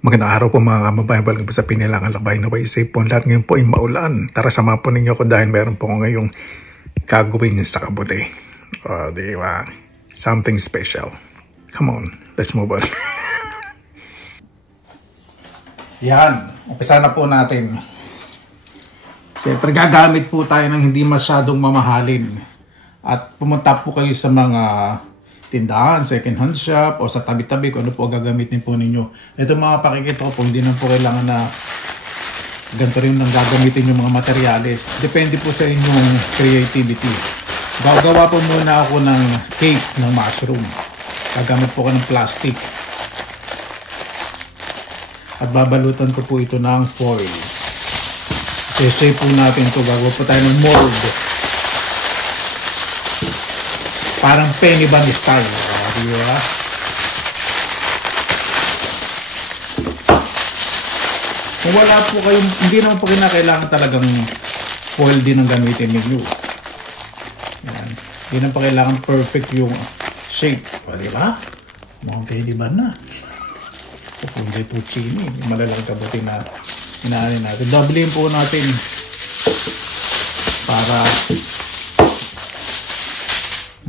Magandang araw po mga kababayan, balik po sa Pinilangan Lakbay. Naway safe po lahat. Ngayon po ay maulan. Tara, sama po ninyo ako dahil meron po ko ngayong gagawin sa kabuti. Di ba? Something special. Come on, let's move on. Yan, umpisa na po natin. Siyempre gagamit po tayo ng hindi masyadong mamahalin. At pumunta po kayo sa mga tindahan, second hand shop, o sa tabi-tabi kung ano po gagamitin po ninyo. Ito mga pakikita ko po, hindi na po kailangan na ganito rin nang gagamitin yung mga materyales. Depende po sa inyong creativity. Gagawa po muna ako ng cake ng mushroom. Gagamit po ko ng plastic. At babalutan ko po ito ng foil. I-shape po natin ito. Gagawa po tayo ng mold. Parang penny band style. Diba? Kung wala po kayong, hindi naman po kinakailangan talagang foil din ang gamitin ninyo. Yan. Hindi naman po kailangan perfect yung shape. Diba? Mukhang penny band na. Kung hindi po chini, malalang kabuti na inaanin natin. Doublein po natin para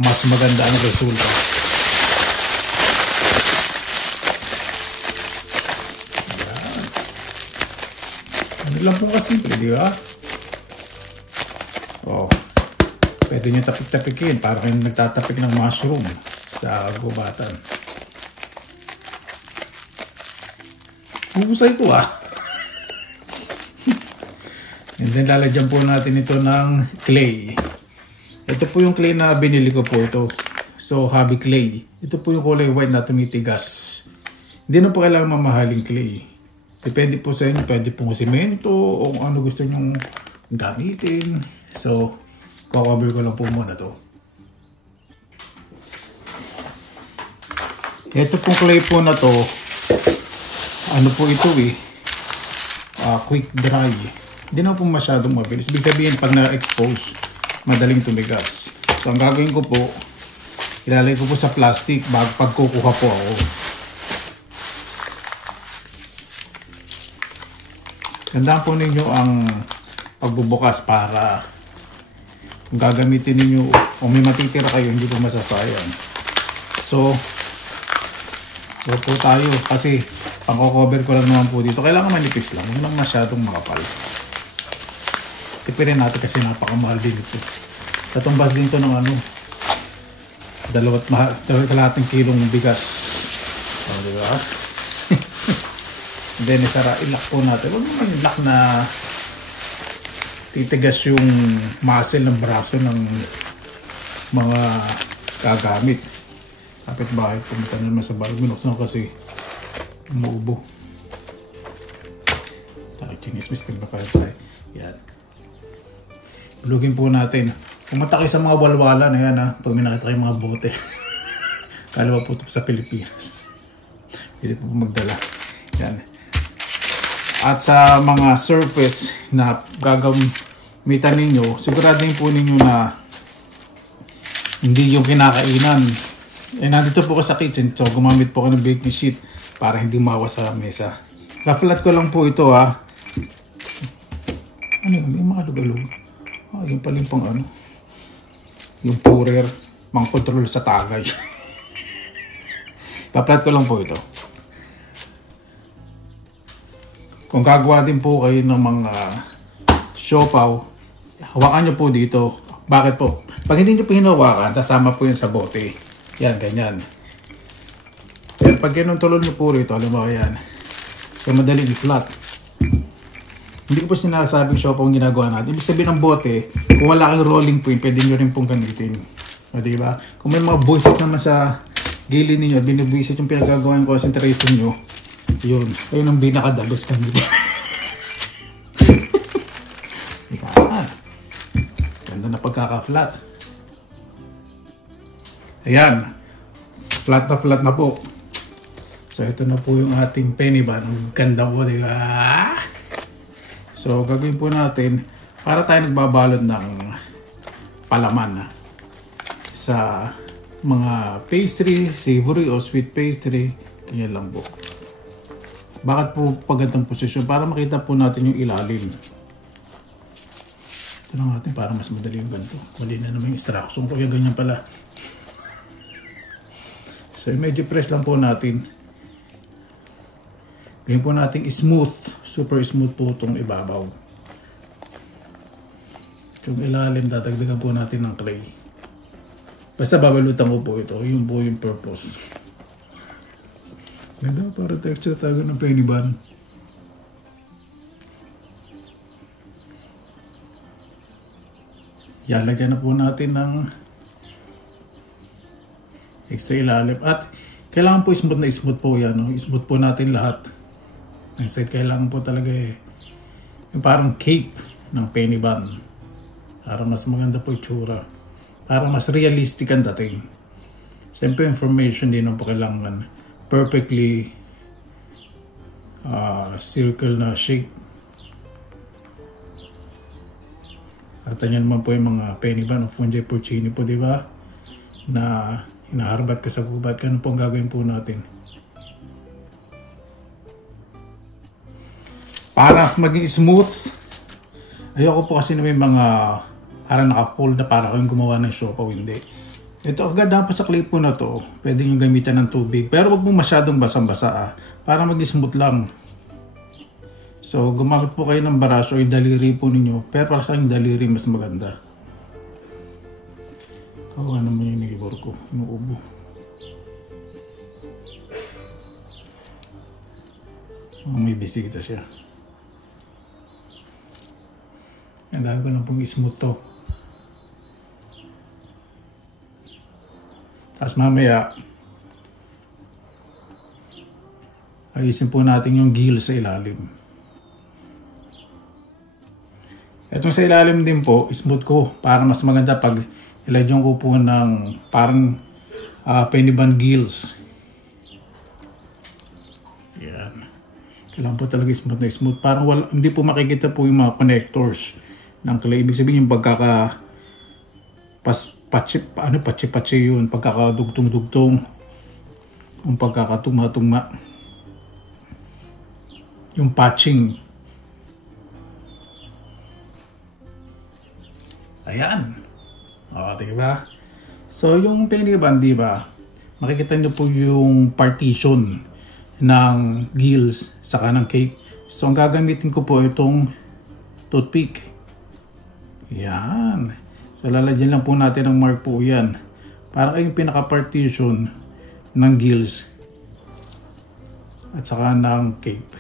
mas maganda ang resulta. Ano lang po kasimple, di ba? Pwede nyo tapik-tapikin para kayong nagtatapik ng mushroom sa gubatan. Husay ko And then lalagyan po natin ito ng clay. Ito po yung clay na binili ko po ito. So, Hobby Clay. Ito po yung kulay white na tumitigas. Hindi na po kailangan mamahaling clay. Depende po sa inyo. Pwede po semento o kung ano gusto nyong gamitin. So, cover ko lang po muna to. Ito pong clay po na to. Ano po ito quick dry. Hindi na po masyadong mabilis. Ibig sabihin, pag na-expose, madaling tumigas. So, ang gagawin ko po, ilalagay ko po sa plastic bago pagkukuha po ako. Gandaan po ninyo ang pagbubukas para kung gagamitin ninyo o may matitira kayo, hindi po masasayang. So, go po tayo kasi pang-cover ko lang naman po dito. Kailangan manipis lang, hindi lang masyadong makapal. Tipirin natin kasi napakamahal din ito. Katumbas din ito ng dalawat kalahating kilong bigas. Diba? Then ilak po natin. Huwag naman ilak na titigas yung muscle ng braso ng mga gagamit. Kapit bahay, pumunta naman sa bahay. Binuksan ko kasi umuubo. Chinismis ka ba tayo? Yan. Bulugin po natin. Pumunta kayo sa mga walwalan, ayan pag may nakita kayong mga bote. Kalawa po ito sa Pilipinas. Hindi po magdala. Yan. At sa mga surface na gagamitan ninyo, siguraduhin po ninyo na hindi yung kinakainan. Nandito po ko sa kitchen, so gumamit po ko ng baking sheet para hindi mawa sa mesa. Ka-flat ko lang po ito Ano yun? May mga lugalog. Yung pala yung pang yung purer, mga control sa tagay. Pa-flat ko lang po ito. Kung gagawa din po kayo ng mga siopaw, hawakan nyo po dito. Bakit po? Pag hindi nyo po hinawakan, sasama po yun sa bote. Yan, ganyan. Yan, pag kinontrol nyo po rito, alam mo yan. So, madali i-flat. Hindi ko po sinasabing siopaw ang ginagawa natin. Ibig sabihin ng bote, kung wala kang rolling pin, pwede nyo rin pong gamitin. O, diba? Kung may mga buisit naman sa gilid ninyo, binubuisit yung pinagagawa yung concentration nyo, yun. Ayun ang binakadagos kami. Ganda na pagkaka-flat. Ayan. Flat na po. So, ito na po yung ating penny band. Ang ganda po, di ba? So, gagawin po natin para tayo nagbabalot ng palaman sa mga pastry, savory o sweet pastry. Ganyan lang po. Bakit po pagandang posisyon? Para makita po natin yung ilalim. Ito na natin para mas madali yung ganito. Mali na naman yung instruction ko. Yung ganyan pala. So medyo press lang po natin. Ganyan po natin smooth. Super smooth po itong ibabaw. Yung ilalim, dadagdagan po natin ng clay. Basta babalutan ko po ito. Yun po yung purpose. Ganda, para texture tayo ng penny bun. Yan, lagyan na po natin ng extra ilalim. At kailangan po smooth na smooth po yan. No? Smooth po natin lahat. Instead, kailangan po talaga yung parang cape ng penny bun. Para mas maganda po yung tsura. Para mas realistic ang dating. Siyempre, information din ang po kailangan. Perfectly circle na shape. At yan naman po yung mga penny bun of fungi porcini po, di ba? Na hinaharbat ka sa gubat. Ganun po ang gagawin po natin. Para maging smooth, ayoko po kasi na may mga naka-fold na para kayong gumawa ng siopaw, hindi. Ito agad dapat sa clip po na to, pwede nyo gamitan ng tubig. Pero wag mo masyadong basang-basa para maging smooth lang. So, gumamit po kayo ng baraso o daliri po ninyo. Pero para sa akin, daliri mas maganda. Kawa naman yung neighbor ko. Inuubo. Oh, may bisita siya. Ang dami ko na pong smooth to. Tapos mamaya, ayusin po natin yung gill sa ilalim. Itong sa ilalim din po, smooth ko para mas maganda pag ilagyan ko po ng parang penny bun gills. Yan. Kailangan po talaga smooth na smooth. Parang hindi po makikita po yung mga connectors ng clay. Ibig sabihin yung patsi yun, pagkakadugtong-dugtong, yung pagkakatugma-tugma, yung patching. Ayan. O, diba? So, yung penny bun, diba? Makikita nyo po yung partition ng gills sa kanang cake. So, ang gagamitin ko po itong toothpick. Yan. So, lalagyan lang po natin ng mark po yan. Para kayong pinaka-partition ng gills at saka ng cake.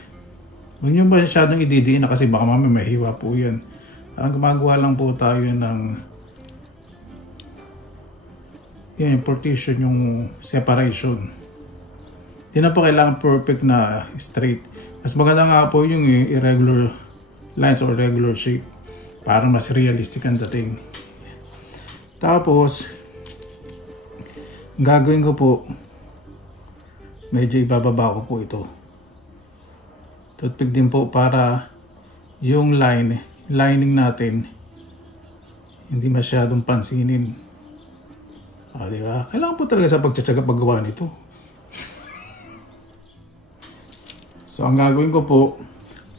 Huwag nyo masyadong ididiin na kasi baka mamaya mahiwa po yan. Parang gumagawa lang po tayo ng yung partition, yung separation. Hindi na po kailangan perfect na straight. Mas maganda nga po yung irregular lines or regular shape para mas realistic ang dating. Tapos, gagawin ko po, medyo ibababa ko po ito. Toothpick din po para yung lining natin hindi masyadong pansinin. Diba? Kailangan po talaga sa pagtsatsaga paggawa nito. So, ang gagawin ko po,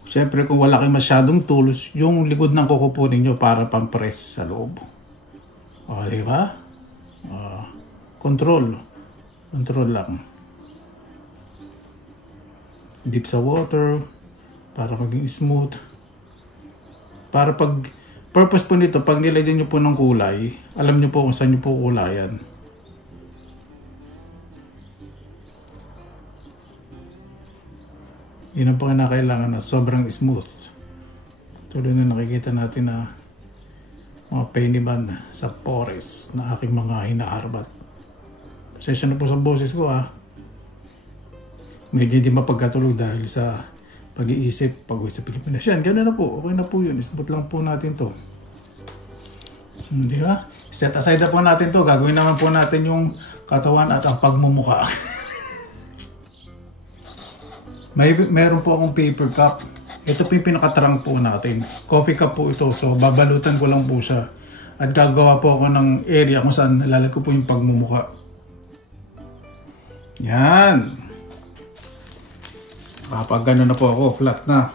syempre kung wala kayong masyadong tools, yung likod ng kuko po ninyo para pang-press sa loob. Diba? Control lang. Dip sa water para maging smooth. Para purpose po nito, pag nilagyan nyo po ng kulay, alam nyo po kung saan nyo po kulayan. Yun ang po kinakailangan na sobrang smooth. Tulad na nakikita natin na mga penny bun sa pores na aking mga hinaharbat. Pasensya na po sa boses ko Medyo hindi mapagkatulog dahil sa pag-iisip, pag-uwi sa Pilipinas. Yan, gano'n na po. Okay na po yun. Isnabot lang po natin to. Di ba? Set aside na po natin to. Gagawin naman po natin yung katawan at ang pagmumuka. Meron po akong paper cup. Ito po yung pinakatrang po natin. Coffee cup po ito. So, babalutan ko lang po siya. At gagawa po ako ng area kung saan nalalagay ko po yung pagmumuka. Yan. Kapag gano'n na po ako, flat na.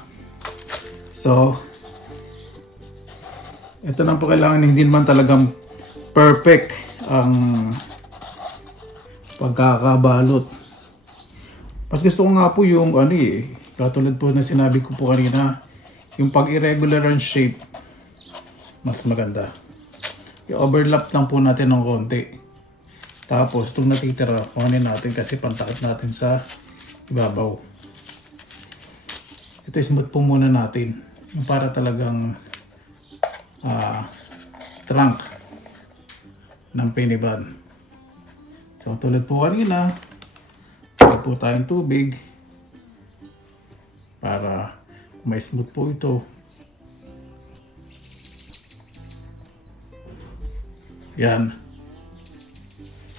So, ito na po kailangan, hindi naman talagang perfect ang pagkakabalot. Mas gusto ko nga po yung ano eh, katulad po na sinabi ko po kanina, yung pag irregular ang shape, mas maganda. I-overlap lang po natin ng konti. Tapos itong natitira, kuhanin natin kasi pantakip natin sa ibabaw. Ito smooth po muna natin. Yung para talagang trunk ng penny band. So tulad po kanina, tulad po tayong tubig para may smooth po ito. Yan.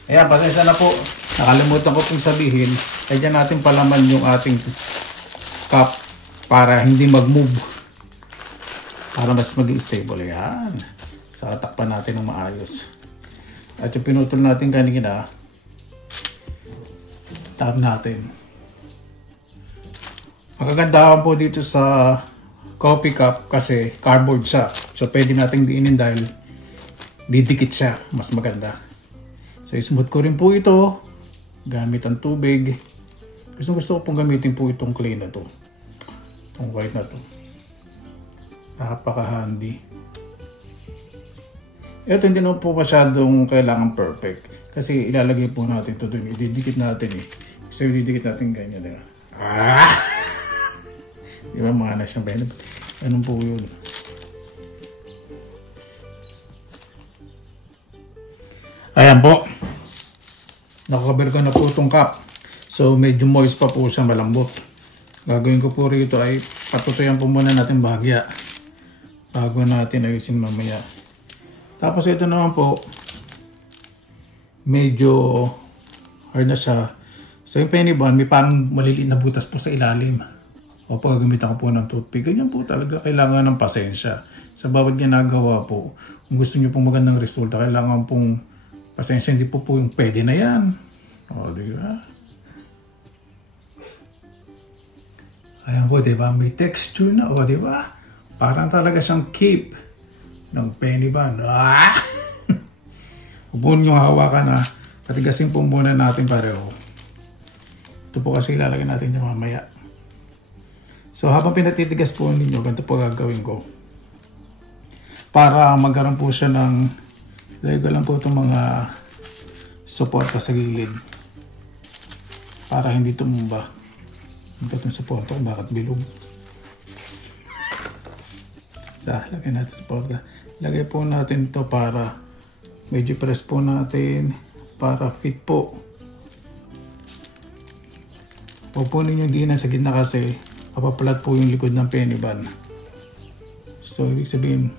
Ayan, pasensya na po. Nakalimutan ko pong sabihin. Kaya natin palaman yung ating cup para hindi mag-move. Para mas maging stable. Ayan. So, takpan natin ng maayos. At yung pinutol natin kanina, tap natin. Makagandahan po dito sa coffee cup kasi cardboard siya. So, pwede nating diinin dahil didikit siya. Mas maganda. So, smooth ko rin po ito. Gamit ang tubig. Gusto ko pong gamitin po itong clay na to. Itong white na to. Napaka-handy. Ito hindi naman po masyadong kailangan perfect. Kasi ilalagay po natin ito doon. Ididikit natin eh. Kasi ididikit natin ganyan. Diba? Di ba mga na siyang benefit? Anong po yun? Ayan po. Nakacover ko na po itong cup. So medyo moist pa po siya, malambot. Gagawin ko po rito ay patutuyan po muna natin bahagya. Bago natin ayusin mamaya. Tapos ito naman po, medyo hard na siya. So yung penny bond, may parang maliliit na butas po sa ilalim. O pag gamitan ko po ng toothpick, ganyan po talaga kailangan ng pasensya. Sa bawat ginagawa po, kung gusto nyo pong magandang resulta, kailangan pong pasensya, hindi po yung pwede na yan. O, di ba? Ayan po, di ba? May texture na, o, di ba? Parang talaga siyang cape ng penny band. Huwag po nyo hawakan na. Katigasin po muna natin pareho. Ito po kasi ilalagay natin yung mamaya. So, habang pinatitigas po ninyo, ganito po gagawin ko. Para magkaroon po siya ng, lagay ko lang po itong mga suporta sa gilid. Para hindi tumumba. Ito itong suporta kung bakit bilog. Lagay natin suporta. Lagay po natin ito para medyo press po natin para fit po. Huwag po ninyo hindi na sa gitna kasi papapalat po yung likod ng penny band. So, ibig sabihin,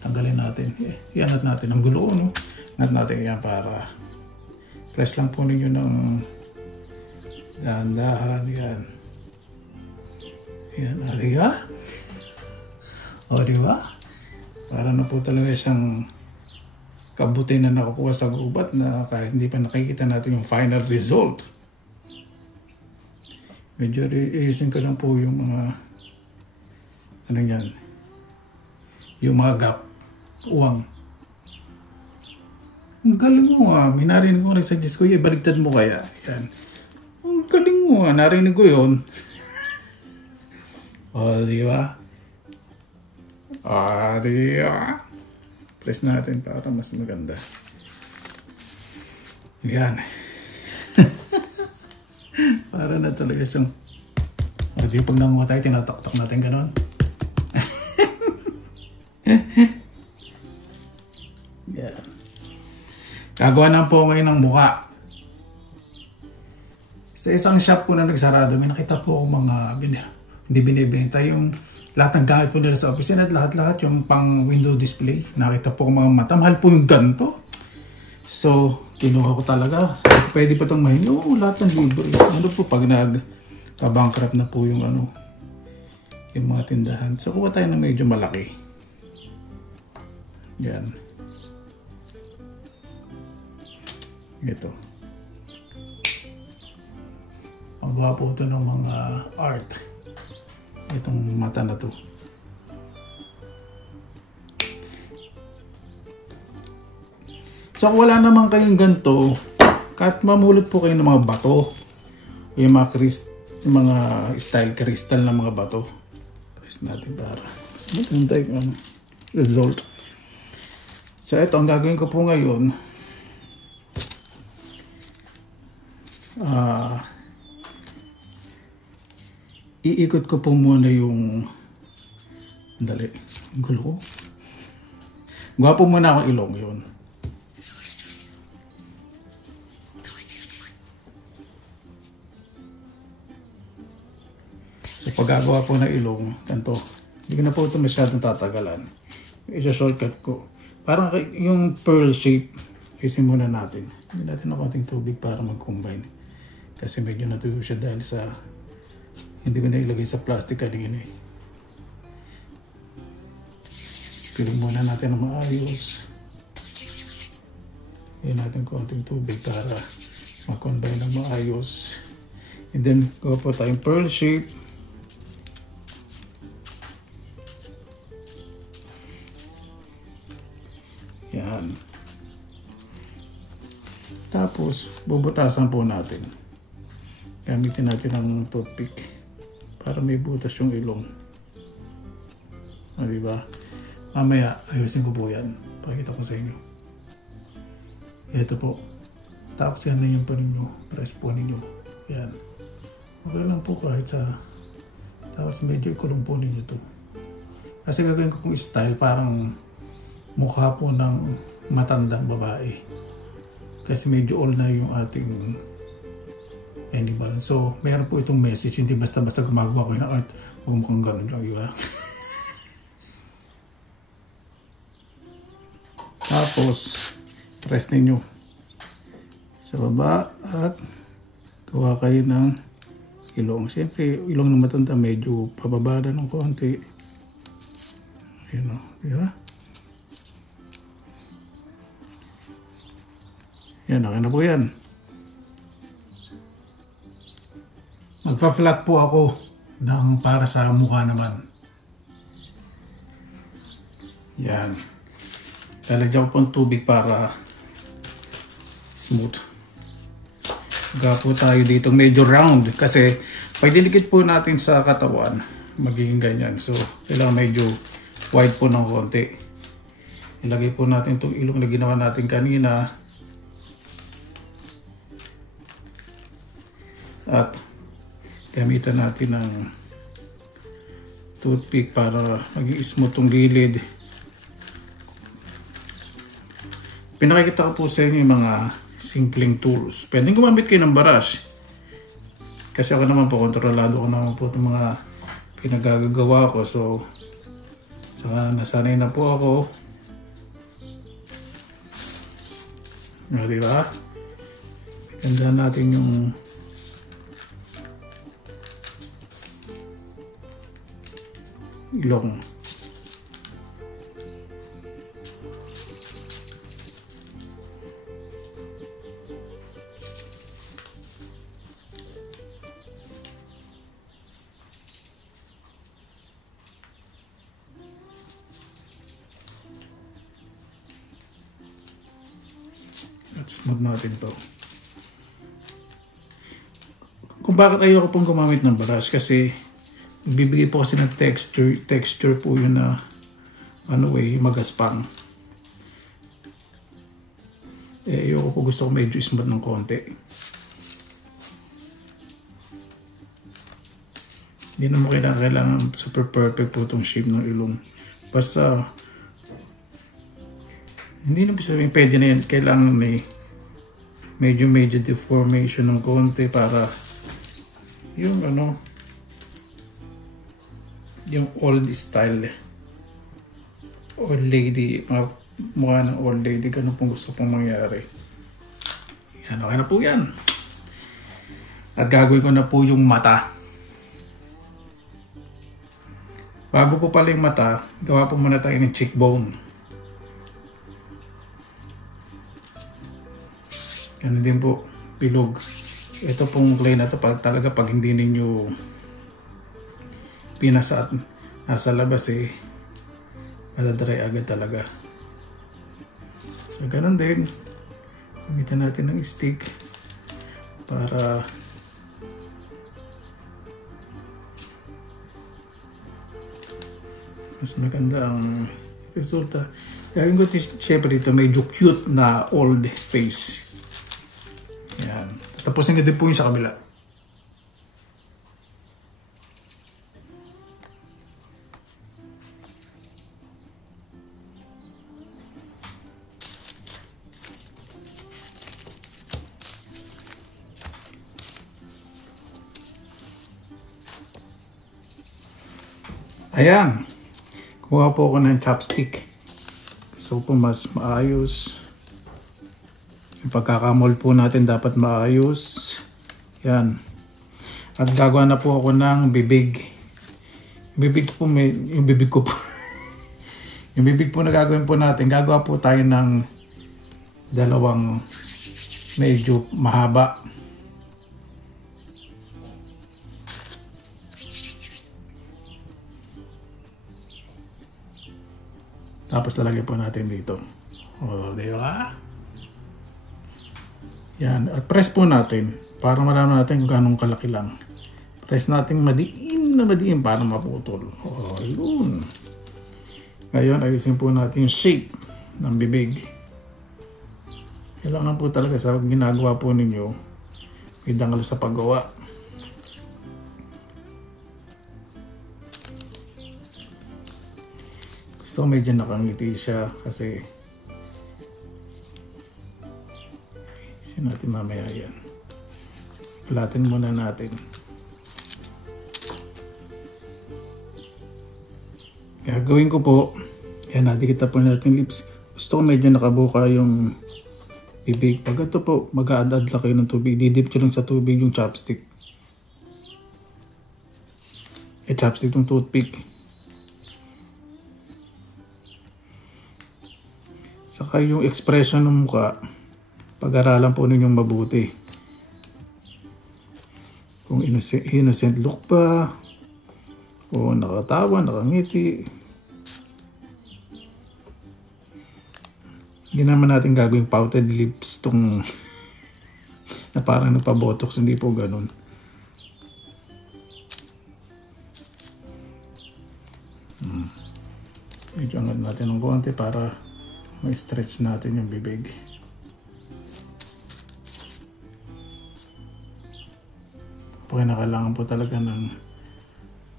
tanggalin natin. Iangat natin ang gulo, no? Iangat natin yan para press lang po ninyo ng dahan-dahan. Yan. Yan. Diba? O, diba? Para na po talaga siyang kabuti na nakukuha sa gubat na kahit hindi pa nakikita natin yung final result. Medyo iisin ko lang po yung mga ano yan, yung mga gap, uwang. Ang galing mo may narinig ko nagsuggest ko, baligtad mo kaya. Yan. Ang galing mo narinig ko yun. O, di ba? Di ba? Press natin para mas maganda. Yan. Para na talaga siyang di pag nanguha tayo, tinataktak natin gano'n. Yan. Gagawa na po ngayon ng mukha. Sa isang shop po na nagsarado, may nakita po akong mga hindi binibenta yung lahat ng gamit po nila sa office at lahat-lahat yung pang window display. Nakita po akong mga mata. Mahal po yung ganito. So, kinuha ko talaga. Pwede pa itong mahin. Oo, lahat ng libre. Ano po pag nag-bankrupt na po yung yung mga tindahan. So, kuha tayo ng medyo malaki. Yan. Ito. Magawa po ito ng mga art. Itong mata na to. So kung wala naman kayong ganito, kahit mamulot po kayo ng mga bato, yung mga style crystal na mga bato. Press natin para maganda yung result. So ito, ang gagawin ko po ngayon, iikot ko po muna yung gulo ko. Gawa po muna akong ilong yun. So paggagawa po ng ilong, ganito, hindi ko na po ito masyadong tatagalan. Isa-shortcut ko. Parang yung pearl shape, isin muna natin. Hindi natin ng konting tubig para mag-combine. Kasi medyo natuyo siya dahil sa hindi ko na ilagay sa plastic kanina eh. Piling muna natin ng maayos. Higyan natin konting tubig para mag-combine ng maayos. And then, gawa po tayong pearl shape. Yan. Tapos, bubutasan po natin. Gamitin natin ng toothpick para may butas yung ilong. Diba? Mamaya, ayusin ko po yan. Pakita ko sa inyo. Ito po. Tapos ganyan pa ninyo. Press po ninyo. Yan. Okay lang po kahit sa... Tapos medyo ikulong po ninyo to. Kasi gagawin ko kung style parang mukha po ng matandang babae. Kasi medyo old na yung ating animal. So, meron po itong message. Hindi basta-basta gumagawa ko ng art. Huwag mukhang ganun lang, diba? Tapos, press ninyo sa baba at gawa kayo ng ilong. Siyempre, ilong ng matanda medyo pababa na ng konti. Ayan o, diba? Yan, okay na po yan. Magpa-flat po ako ng para sa mukha naman. Yan. Lalagyan ko po ng tubig para smooth. Gawa po tayo dito medyo round kasi pag dinikit po natin sa katawan, magiging ganyan. So, kailangan medyo wide po ng konti. Ilagay po natin itong ilong na ginawa natin kanina. At gamitan natin ng toothpick para maging smooth tong gilid. Pinakikita ko po sa inyo yung mga simpleng tools. Pwedeng gumamit kayo ng brush. Kasi ako naman po, kontrolado ko naman po itong mga pinagagawa ko. So, nasanay na po ako. Diba? Ganda natin yung ilong. At smooth natin to. Kung bakit ayoko pong gumamit ng brush kasi bibigay po kasi ng texture po yun na magaspang. Ayoko po, gusto ko medyo smooth ng konti. Hindi naman kailangan super perfect po itong shape ng ilong. Basta hindi na sabihin pwede na yan. Kailangan may medyo deformation ng konti para yung yung old style, old lady, mga mukha ng old lady, ganun pong gusto pong mangyari. Yan, okay na po yan. At gagawin ko na po yung mata. Bago po pala yung mata, gawa po muna tayo ng cheekbone. Ganun din po, bilog. Ito pong clay na to pag hindi ninyo pinasa at nasa labas madadry agad talaga. So ganun din, gamitin natin ng stick para mas maganda ang resulta. Gagawin ko syempre dito medyo cute na old face. Yan. Tapusin ko din po yung sa kabila. Ayan. Kuha po ako ng chopstick. So po mas maayos. Yung pagkakamol po natin dapat maayos. Yan. At gagawa na po ako ng bibig. Yung bibig ko po. Yung bibig po na gagawin po natin. Gagawa po tayo ng dalawang medyo mahaba. Tapos lalagyan po natin dito. O, di ba? Yan. At press po natin para malaman natin kung ganong kalaki lang. Press natin madiin para maputol. O, yun. Ngayon, ayusin po natin yung shape ng bibig. Kailangan po talaga sa ginagawa po ninyo, may dangal sa paggawa. So medyo nakangiti siya kasi isin natin mamaya yan. Palatin muna natin. Gagawin ko po, yan nadikita po natin lips. Gusto ko medyo nakabuka yung bibig. Pag ito po, mag-a-add lang kayo ng tubig. Didip nyo lang sa tubig yung chopstick. Chopstick yung toothpick. Saka yung expression ng mukha, pag-aralan po ninyong mabuti. Kung innocent look ba, o nakatawa, nakangiti. Hindi naman natin gagawing pouted lips tong na parang nagpa-botox, hindi po ganun. Medyo angat natin ng konti para ma-stretch natin yung bibig. Kailangan po talaga ng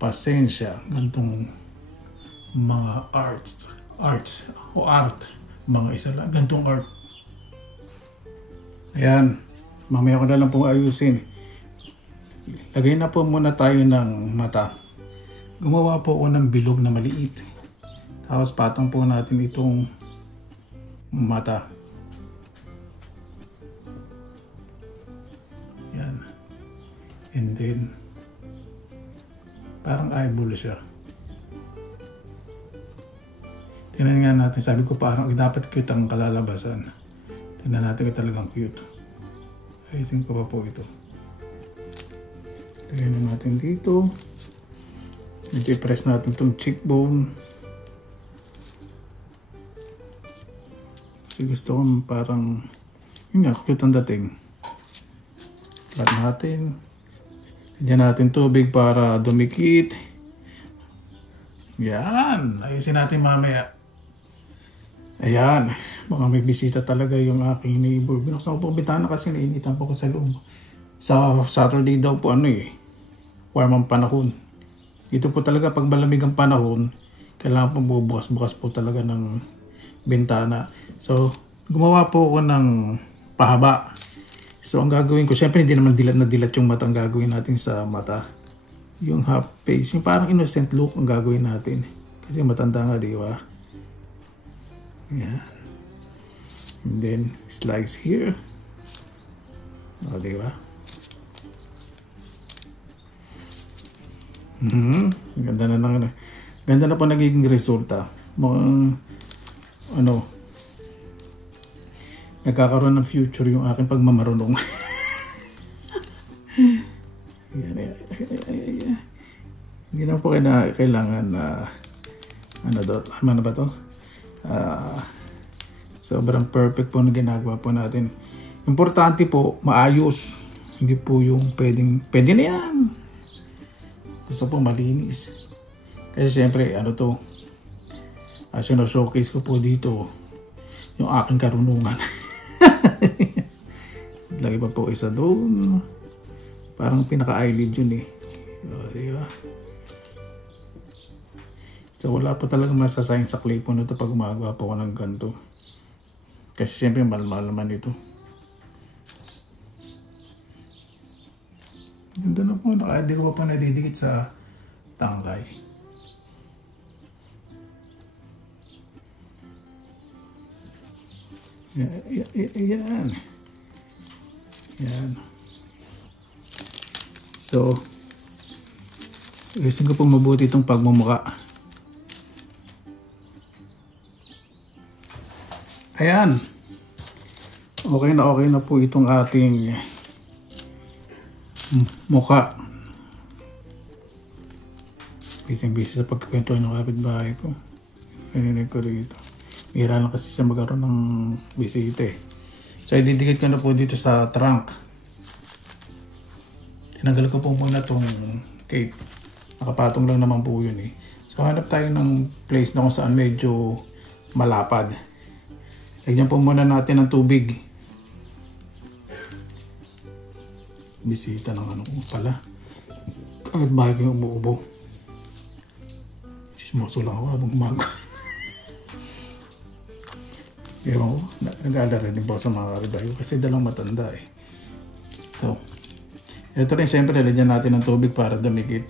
pasensya, gantong mga arts, mga isa lang, gantong art. Ayan, mamaya ko na lang po ayusin. Lagay na po muna tayo ng mata. Gumawa po ako ng bilog na maliit. Tapos patong po natin itong mata. Yan. And then, parang eyeball siya. Tingnan nga natin, sabi ko parang dapat cute ang kalalabasan. Tingnan natin kung talagang cute. Ayusin ko pa po ito. Tingnan natin dito. Medyo press natin itong cheekbone. Kasi gusto ko parang, yun nga, cute ang dating. Pat natin. Lagyan natin tubig para dumikit. Yan. Ayusin natin mamaya. Ayan. Baka may bisita talaga yung aking neighbor. Binuksan ko po bintana kasi nainitan po ko sa loob. Sa Saturday daw po warm ang panahon. Dito po talaga pag malamig ang panahon, kailangan po bubukas-bukas po talaga ng bintana. So, gumawa po ako ng pahaba. So, ang gagawin ko, syempre hindi naman dilat na dilat yung mata ang gagawin natin sa mata. Yung half face, yung parang innocent look ang gagawin natin. Kasi matanda nga, di ba? Yan. And then, slice here. O, di ba? Ganda na lang. Ganda na po nagiging resulta. Mukhang, nagkakaroon ng future yung aking pagmamarunong. Hindi na po kailangan na ano ba to? Sobrang perfect po na ginagawa po natin. Importante po, maayos. Hindi po yung pwede na yan. Gusto po malinis. Kasi syempre, ano to, showcase ko po dito yung aking karunungan. Lagi pa po isa doon. Parang pinaka-eyelid yun eh. Diba? So wala pa talaga masasayang sa clay po na ito pag gumagawa po ako ng ganito. Kasi syempre mahal naman ito. Ganda na po. Hindi ko pa nadidikit sa tangkay. Yan. Yan. So, gusto ko po mabuti itong pagmumuka. Ayan. Okay na po itong ating mukha. Busy sa pagkakwentuhan ng kapitbahay ko. Pininig ko dito. Hira lang kasi siya magkaroon ng bisita eh. So, ididikit ko na po dito sa trunk. Tinanggal ko po muna itong cape. Nakapatong lang naman po yun eh. So, hanap tayo ng place na kung saan medyo malapad. Lagyan po muna natin ng tubig. Bisita ng ano ko pala. Kahit bahay ko yung umuubo. Chismoso lang ako habang gumagawa. Ewan ko, nag-aalala din po sa mga kapitbahay ko kasi dalang matanda eh. So, ito rin siyempre, lagyan natin ng tubig para dumikit.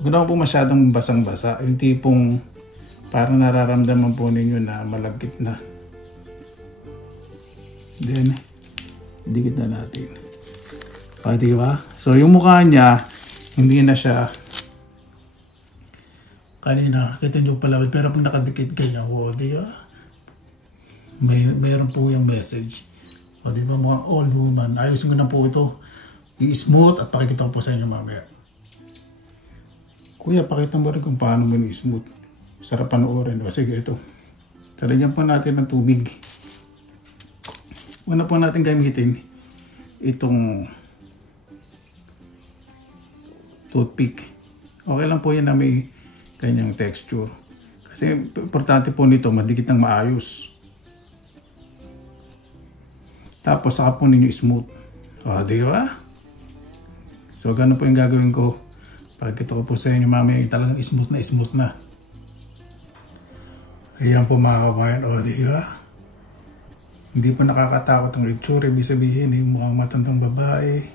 Huwag na po masyadong basang-basa. Yung tipong parang nararamdaman po ninyo na malagkit na. Then, dikit na natin. O, diba? So, yung mukha niya, hindi na siya kanina, kita nyo pala, pero pag nakadikit ganyan, o, diba? Mayroon po yung message. O, diba, mga old woman. Ayusin ko na po ito. I-smooth at pakikita ko po sa inyo mamaya. Kuya, pakita mo rin kung paano mo i-smooth. Sarap panoorin. O, sige, ito. Talagyan po natin ng tubig. Una po natin gamitin itong toothpick. Okay lang po yan na may kanyang texture. Kasi importante po nito, madikit ng maayos. Tapos saka po ninyo smooth. O, di ba? So, ganun po yung gagawin ko. Pagkita ko po sa inyo mamaya, talagang smooth na. Ayan po mga kabayan. O, di ba? Hindi po nakakatakot ang itsura. Ibig sabihin, mukhang matandang babae.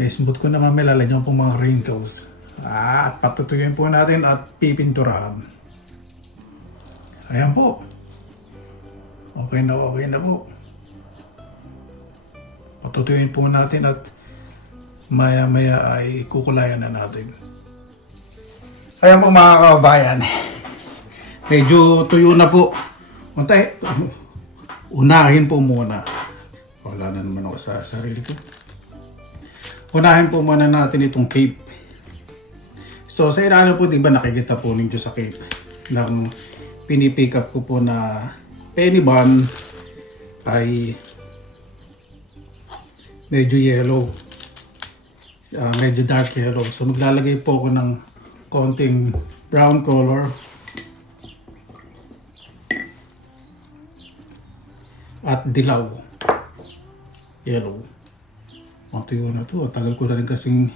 Smooth ko na mamaya, lalagyan po mga wrinkles. At patutuyuin po natin at pipinturahan. Ayan po. Okay na po. Patutuyuin po natin at maya-maya ay kukulayan na natin. Ayan po mga kababayan. Medyo tuyo na po. Unahin po muna. Wala na naman ako sa sarili ko. Unahin po muna natin itong cape. So sa ilalim po, di ba nakikita po ninyo sa cape ng pinipick up ko po na penny bun ay medyo yellow. Medyo dark yellow. So maglalagay po ako ng konting brown color. At dilaw. Yellow. Ang tuyo na to. Tagal ko na rin kasing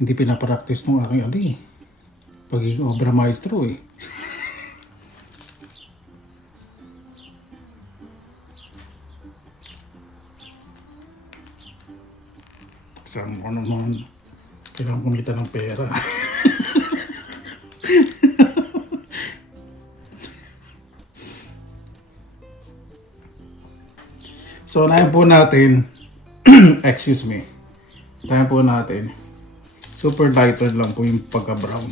hindi pinapractice ng aking pagiging obra maestro eh. Saan ko naman kailangan kumita ng pera. So, unahin po natin, excuse me, unahin po natin, super lighter lang po yung pagka-brown.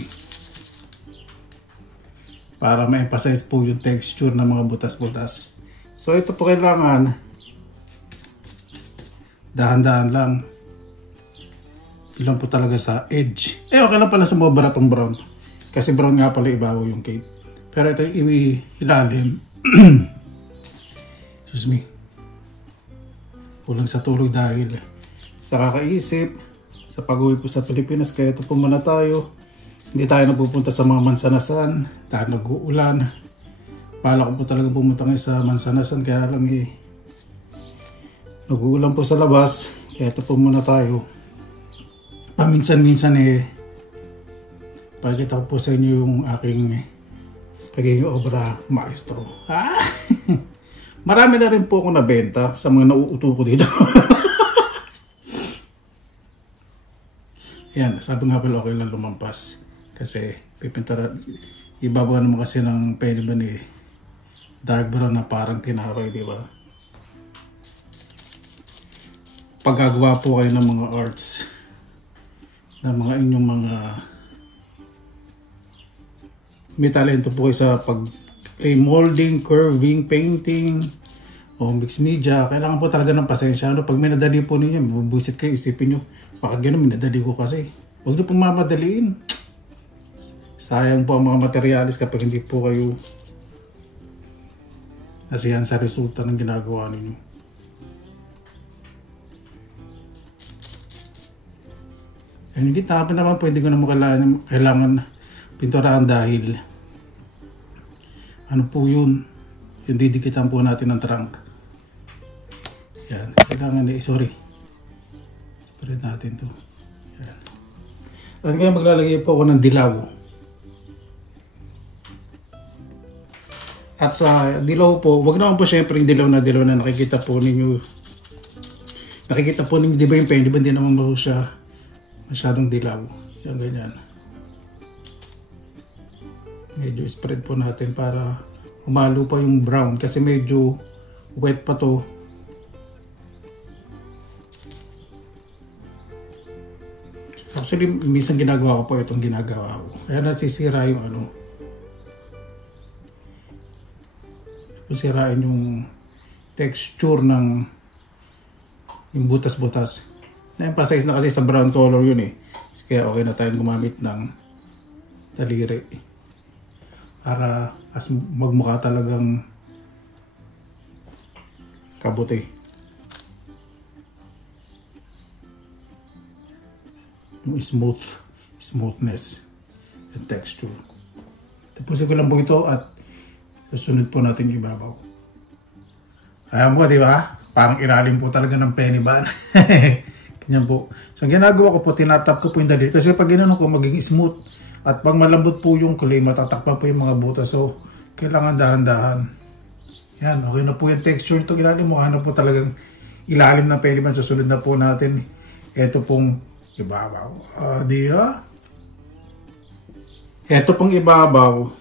Para ma-emphasize po yung texture ng mga butas-butas. So, ito po kailangan, dahan-dahan lang. Yun lang po talaga sa edge. Okay lang pala sa mga baratong brown. Kasi brown nga pala ibabaw yung cake. Pero ito yung ilalim. Excuse me. Kulang sa tulog dahil sa kakaisip, sa pag-uwi po sa Pilipinas. Kaya ito po muna tayo. Hindi tayo napupunta sa mga mansanasan dahil nag-uulan. Pala ko po talaga pumunta ngayon sa mansanasan. Kaya lang nag-uulan po sa labas. Kaya ito po muna tayo. Paminsan-minsan pakita ko po sa inyo yung aking pagiging obra maestro. Marami na rin po ako nabenta sa mga nauuto ko dito. Yan, sabi nga pala okay lang lumampas. Kasi pipintara, ibabaw naman kasi ng pwede ba ni dark brown na parang tinapay, di ba? Paggagawa po kayo ng mga arts, ng mga inyong mga may talento po kayo sa pag-clay molding, curving, painting, o mixed media. Kailangan po talaga ng pasensya. Pag may nadali po ninyo, mabubusit kayo, isipin nyo, bakit gano'n, may nadali ko kasi. Huwag nyo pong mamadaliin. Sayang po ang mga materialis kapag hindi po kayo nasiyahan sa resulta ng ginagawa ninyo. Hindi tapos naman pwede ko naman kailangan pinturahan dahil ano po yun, yung didikitan po natin ng trunk. Yan, kailangan sorry. Pwede natin to. Yan. At ngayon maglalagay po ako ng dilaw. At sa dilaw po, wag naman po syempre yung dilaw na nakikita po ninyo. Nakikita po ninyo, di ba yung pen? Di ba hindi naman po siya masyadong dilaw. Yan, ganyan. Medyo spread po natin para umalo pa yung brown kasi medyo wet pa to. Actually, minsan ginagawa ko po itong ginagawa ko. Kaya nasisira yung sirain yung texture ng yung butas-butas. Na-emphasize na kasi sa brown color yun kaya okay na tayong gumamit ng daliri para as magmukha talagang kabuti. Yung smoothness and texture. Tapusin ko lang po ito at susunod po natin yung ibabaw. Ayan po, di ba? Parang ilalim po talaga ng penny ban. Yan po. So, ang ginagawa ko po, tinatap ko po yung daliri. Kasi pag ginano ko, magiging smooth. At pag malambot po yung kulay, matatakpan po yung mga butas. So, kailangan dahan-dahan. Yan, okay na po yung texture ito. Ilalim mo, hanap po talagang ilalim ng peliban. Susunod na po natin. Ito pong ibabaw. Di ba? Ito pong ibabaw.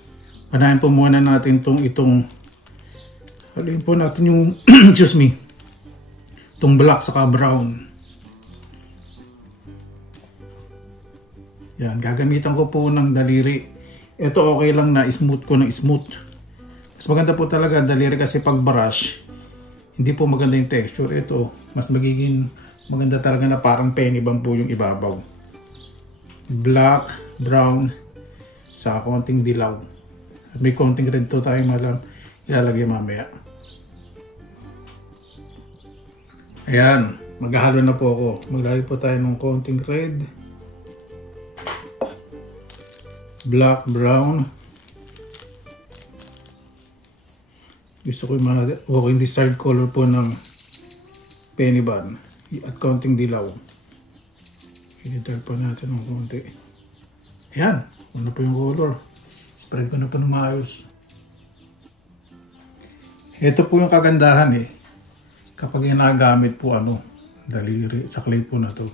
Panahin po muna natin itong haluin po natin yung excuse me. Itong black saka brown. Yan, gagamitan ko po ng daliri. Ito okay lang na smooth ko ng smooth. Mas maganda po talaga daliri kasi pag brush, hindi po maganda yung texture. Ito, mas magiging maganda talaga na parang penny bang po yung ibabaw. Black, brown, sa konting dilaw. At may konting red to tayo ilalagay mamaya. Ayan, maghahalo na po ako. Maglalagay po tayo ng konting red. Black, brown. Gusto ko yung mga walking desired color po ng penny bun. At konting dilaw. Pinitag po natin ng konti. Ayan. Ano po yung color. Spread ko na po ng maayos. Ito po yung kagandahan kapag ginagamit po daliri sa clay po na to.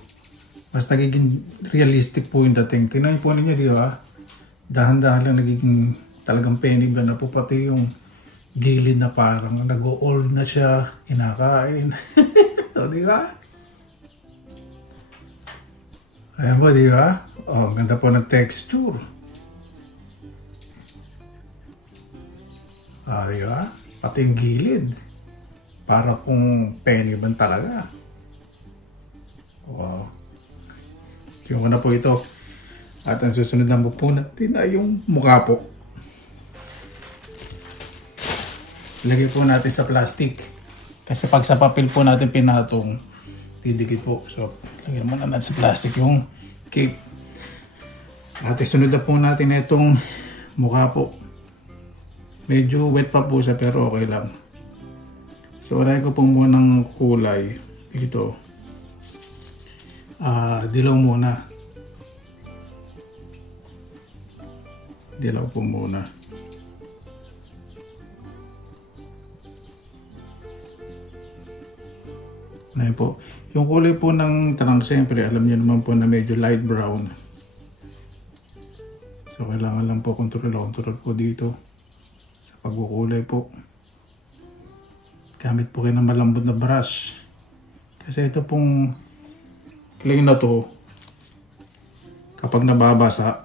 Mas nagiging realistic po yung dating. Tingnan po ninyo, di ba? Dahan-dahan lang nagiging talagang penny ba na po, pati yung gilid na parang nag-o-old na siya, inakain. O, di ba? Ayan po, di ba? O, ganda po ng texture. Di ba? Pati yung gilid. Para kung penny ba talaga. Wow. Yung una po ito. At ang susunod na po natin ay yung mukha po. Ilagay po natin sa plastic. Kasi pag sa papel po natin pinatong, didikit po. So, lagyan muna natin sa plastic yung cake. At isunod na po natin itong mukha po. Medyo wet pa po siya pero okay lang. So, unahin ko po munang kulay dito. Dilaw muna. Dilaw po muna. Unahin po. Yung kulay po ng trunk, siyempre alam niyo naman po na medyo light brown. So, kailangan lang po control po dito sa pagkukulay po. Gamit po kayo ng malambot na brush. Kasi ito pong clay na to, kapag nababasa,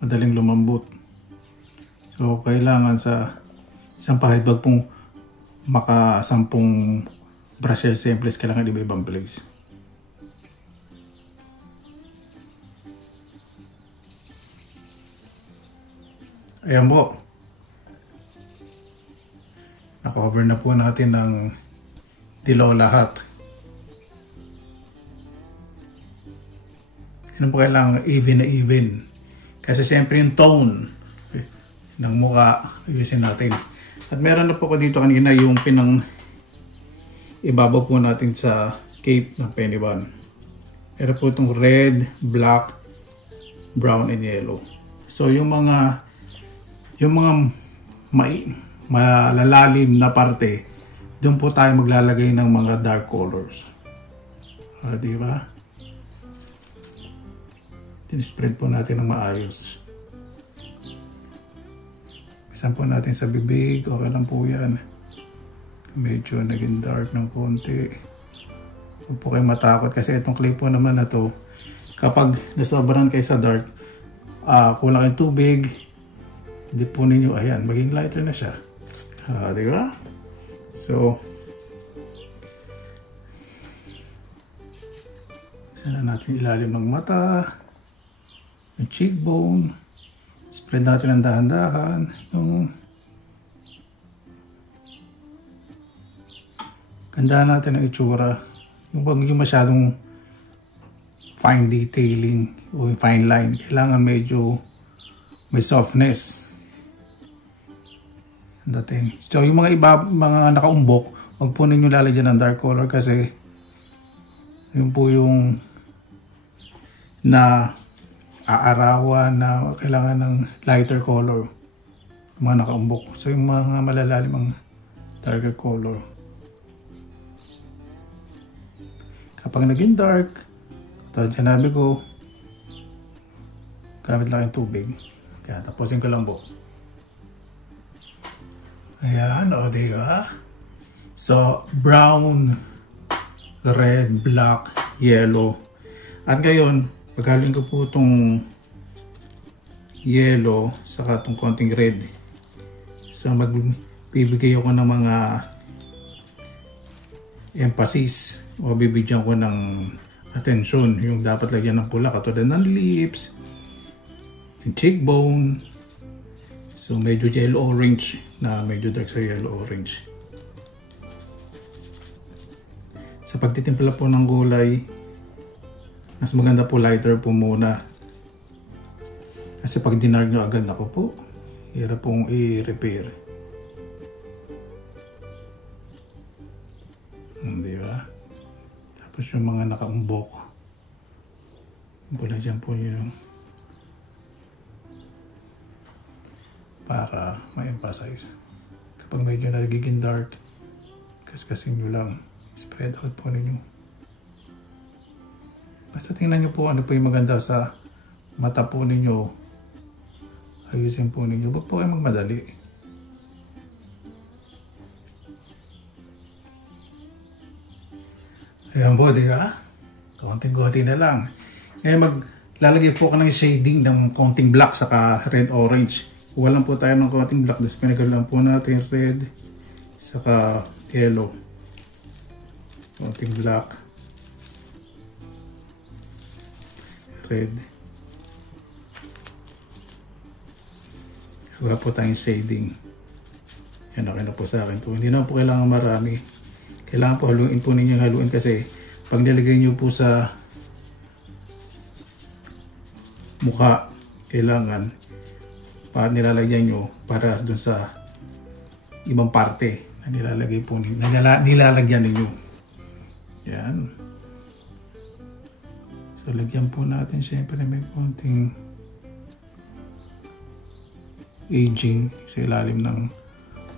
madaling lumambot. So, kailangan sa isang pahidbag pong maka-10 brush samples, kailangan iba-ibang place. Ayan po. Na-cover na po natin ng dilaw lahat. Yan po kailangan even na even. Kasi siyempre yung tone ng mukha, ayusin natin. At meron na po ko dito kanina yung ibabaw po natin sa cake ng penny bun. Meron po itong red, black, brown, and yellow. So yung mga malalalim na parte, doon po tayo maglalagay ng mga dark colors. Di ba? Tinispread po natin ng maayos. Pisan po natin sa bibig. Okay lang po yan. Medyo naging dark ng konti. Huwag po kayo matakot kasi itong clay po naman na to, kapag nasobrahan kayo sa dark, kulang kayong tubig, hindi po ninyo, ayan, maging lighter na siya. Di ba? So, sana natin ilalim ng mata, yung cheekbone, spread natin ng dahan-dahan, yung ganda natin ang itsura, yung masyadong fine detailing o fine line, kailangan medyo may softness dating. So yung mga mga nakaumbok, wag po ninyo lalagyan ng dark color kasi yun po yung na aarawan na kailangan ng lighter color, mga nakaumbok. So yung mga malalalim ang darker color. Kapag naging dark, ito sinabi ko, gamit lang yung tubig. Kaya tapusin ko lang po. Ayan, o diba? So, brown, red, black, yellow. At ngayon, paghalin ko po itong yellow saka itong konting red. So, magbibigay ako ng mga emphasis o bibigyan ko ng attention yung dapat lagyan ng pula, katulad ng lips, yung cheekbone. So medyo yellow orange, na medyo dark sa yellow orange. Sa pagtitimpla po ng gulay, mas maganda po lighter po muna. Kasi pag dinark nyo agad, ako po, hirap pong i-repair. Di ba? Tapos yung mga nakaumbok, bula dyan po yung para ma-emphasize. Kapag medyo nagiging dark, kaskasin nyo lang, spread out po ninyo. Basta tingnan nyo po ano po yung maganda sa mata po ninyo, ayusin po ninyo. Huwag po kayo magmadali. Ayan po, di ba? Konting-konti na lang. Ngayon maglalagay po ka ng shading ng konting black saka red orange. Walang po tayo ng konting black. Tapos pinagalan po natin red saka yellow. Konting black. red. Wala po tayong shading. Yan, okay na po sa akin po. Hindi na po kailangan marami. Kailangan po haluin po ninyo, haluin kasi pag nilagay nyo po sa mukha, kailangan para nilalagyan nyo para dun sa ibang parte na nilalagay po ninyo, nilalagyan ninyo. Yan. So lagyan po natin syempre may konting aging sa ilalim ng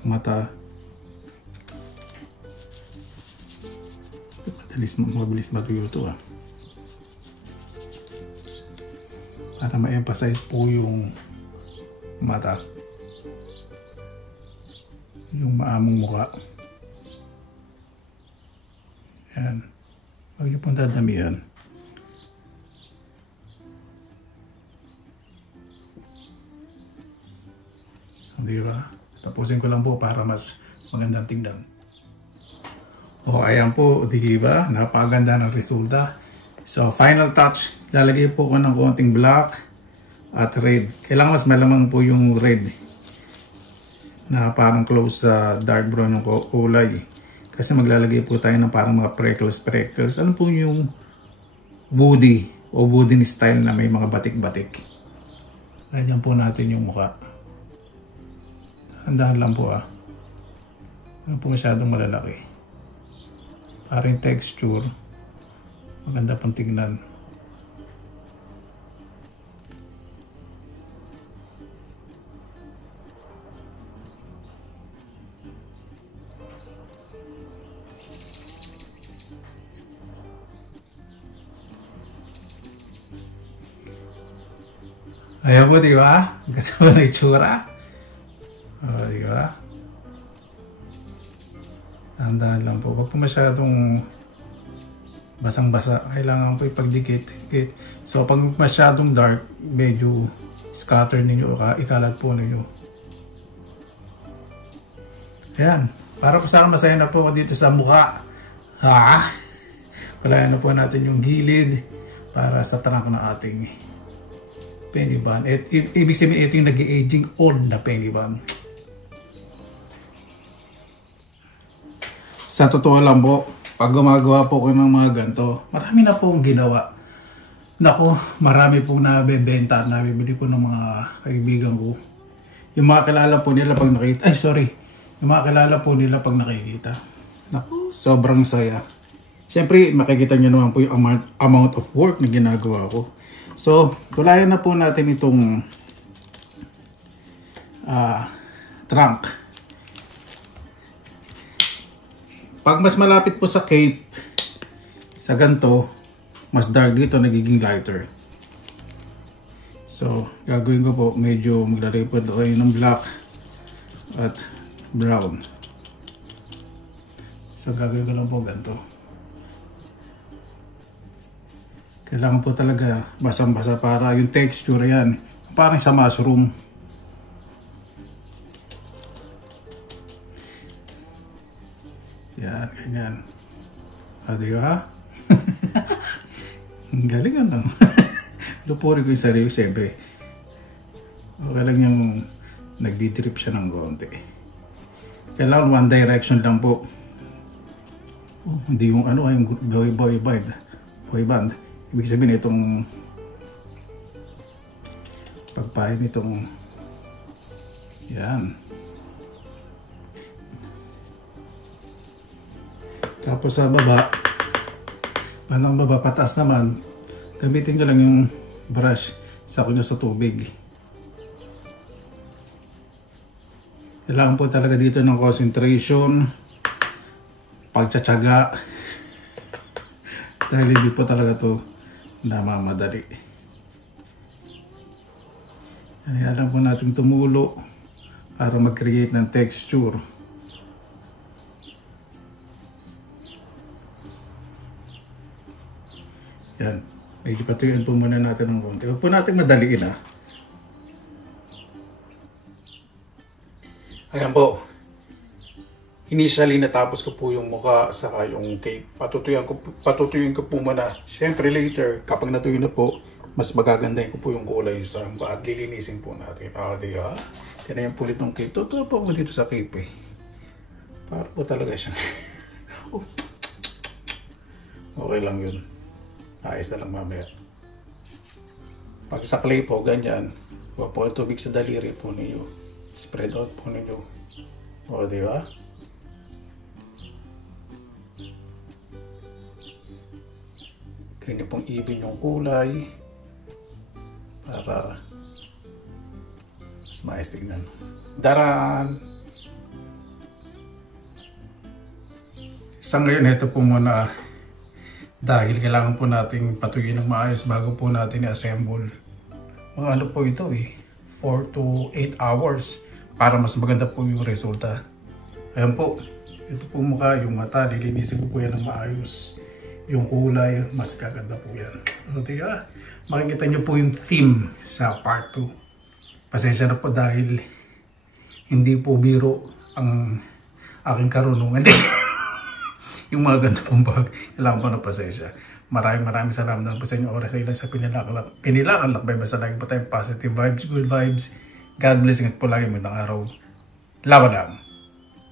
mata. Mabilis matuyo ito para ma-emphasize po yung mata, yung maamong mukha. Yan, huwag niyo pong dadamihan. Diba? Tapusin ko lang po para mas magandang tingnan. O ayan po, diba? Napakaganda ng resulta. So final touch, lalagay po ko ng konting black at red. Kailangan mas malamang po yung red na parang close sa dark brown yung kulay. Kasi maglalagay po tayo ng parang mga freckles. Ano po yung woody o wooden style na may mga batik-batik. Lagyan po natin yung mukha. Handaan lang po Ano po masyadong malalaki. Para yung texture, maganda pang tignan. Ayan po, diba? Ganda mo na itsura. O, diba? Tandaan lang po. Huwag po masyadong basang-basa. Kailangan po ipagdikit. So, pag masyadong dark, medyo scatter ninyo o ikalat po ninyo. Ayan. Para po sana masaya na po ako dito sa mukha. Kulayan na po natin yung gilid para sa trunk ng ating penny band. Ibig sabihin, ito yung nag-aging old na penny band. Sa totoo lang po, pag gumagawa po ko ng mga ganito, marami na pong ginawa. Nako, marami pong nabebenta at nabibili po ng mga kaibigan ko. Yung mga kilala po nila pag nakita, yung mga kilala po nila pag nakikita. Nako, sobrang saya. Siyempre, makikita nyo naman po yung amount of work na ginagawa ko. So, kulayan na po natin itong trunk. Pag mas malapit po sa cape, sa ganito, mas dark dito, nagiging lighter. So, gagawin ko po, medyo maglalagay po tayo ng black at brown. So, gagawin ko lang po ganito. Kailangan po talaga basang-basa para yung texture yan, parang sa mushroom. Yan, ganyan. Diba? Ang galing ano. Lupuri ko yung sarili, siyempre. Okay lang yung nagdi-drip siya ng konti. Kailangan one direction lang po. Hindi yung ano, yung boy band. Ibig sabihin itong pagpahin itong yan. Tapos sa baba, bandang baba, pataas naman, gamitin ko lang yung brush, sako nyo sa tubig. Kailangan po talaga dito ng concentration, pagtsatsaga, dahil hindi po talaga to namamadali. Kailangan po natin tumulo para mag-create ng texture. Yan. Medyo patuyuan po muna natin ng konti. Huwag po natin madaliin Ayan po. Initially natapos ko po yung mukha saka yung cake. Patutuyuin ko po muna. Siyempre later, kapag natuyo na po, mas magagandahin ko po yung kulay sa mukha at lilinisin po natin. Di ba? Tignan yung pulit ng cape. Totoo po ako dito sa cape eh. Para po talaga siya. Oh. Okay lang yun. Ayos na lang mamaya. Pag sa clay po, ganyan. Huwag po yung tubig sa daliri po ninyo. Spread out po ninyo. Di ba? Ganyan pong even yung kulay. Para mas maayos tignan. Daran! Sa ngayon, ito po muna dahil kailangan po nating patuyin ng maayos bago po natin i-assemble. Mga ano po ito 4 to 8 hours para mas maganda po yung resulta. Ayan po, ito po mukha, yung mata, lilinisin ko po yan ng maayos. Yung kulay, mas gaganda po yan. Diba? Makikita nyo po yung theme sa part 2. Pasensya na po dahil hindi po biro ang aking karunungan. Yung mga ganito pong bag, kailangan po na pasensya. Maraming salamat po sa inyong oras sa ilan sa pinilakalak. Basta lagi po tayong positive vibes, good vibes. God bless. Ingat po lagi, magandang araw. Laban lang.